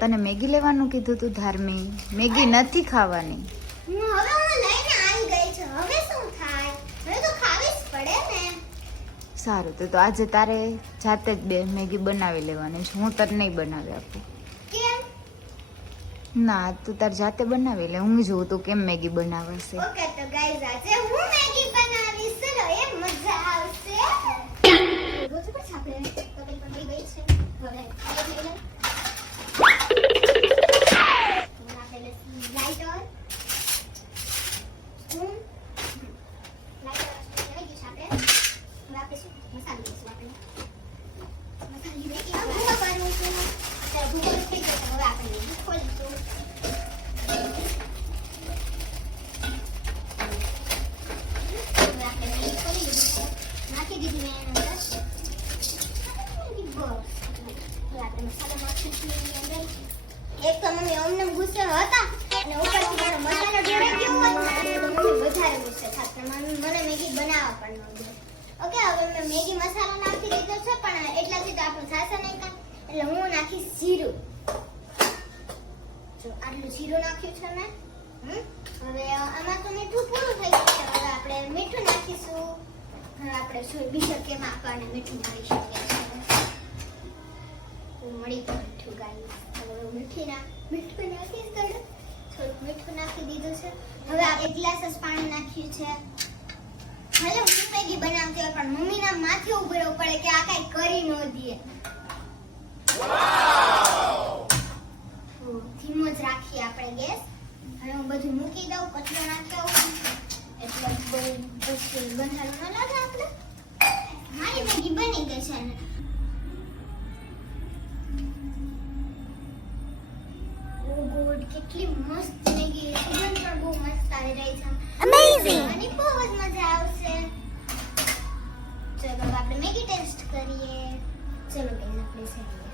તને મેગી લેવાનું કીધું તું ધાર્મી, મેગી નથી ખાવાની. હવે હું લઈને આવી ગઈ છું, હવે શું થાય? હવે તો ખાવી જ પડે ને. સારું તો આજે તારે જાતે જ બે મેગી બનાવી લેવાની છે, હું તને નહીં બનાવી આપું. કેમ? ના તું તાર જાતે બનાવી લે, હું જોઉં તું કેમ મેગી બનાવે છે. ઓકે તો ગાઈઝ આજે હું મેગી બનાવીશ, ચલો એ મજા આવશે. રોજ પર છાપે તો કઈ પણ ગઈ છે. હવે લાઈટ ઓન. લાઈટ છાપે. હવે આપણે શું મસાલો લઈશું આપણે. મસાલો લેકે ભૂકો કરવું છે. અત્યારે ભૂકો થઈ ગયો હવે આપણે ખોલીશું. નાખી દીધી મેં એની અંદર. મસાલો નાખી દીધી અંદર. એક તો મમ્મી અમને ગુસ્સે હતા અને ઉપરથી મારો મસાલો ઢોળાઈ ગયો હોત ને તો મમ્મી વધારે ગુસ્સે થાત. મને મેગી બનાવવા પણ ન દે. ઓકે હવે મેં મેગી મસાલો નાખી દીધો છે પણ એટલાથી તો આપણું થાશે નહીં કાં, એટલે હું નાખીશ જીરું. જો આટલું જીરું નાખ્યું છે મેં. હવે આમાં તો મીઠું પૂરું થઈ ગયું છે. હવે આપણે મીઠું નાખીશું. હવે આપણે શું બીજા કેમ આપણને મીઠું મળી શકે છે? મળી તો મીઠું ગાઈસ. હવે મીઠું નાખીશ થોડુંક મીઠું નાખી દીધું છે. હવે આ 1 ગ્લાસ જ પાણી નાખ્યું છે. ભલે હું મેગી બનાવતી હોય પણ મમ્મીના માથે ઉભું રહેવું પડે કે આ કઈ કરી ન દે. ધીમો જ રાખીએ આપણે ગેસ. હવે હું બધું મૂકી દઉં, કચરો નાખી આવું એટલે બહુ પછી બંધારું ન લાગે આપણે. મારી મેગી બની ગઈ છે ને. ઓ ગોડ કેટલી મસ્ત મેગી, સુગંધ પણ બહુ મસ્ત આવી રહી છે. અમેઝિંગ. અને બહુ જ મજા આવશે. ચલો આપણે મેગી ટેસ્ટ કરીએ. ચલો ગાઈસ આપણે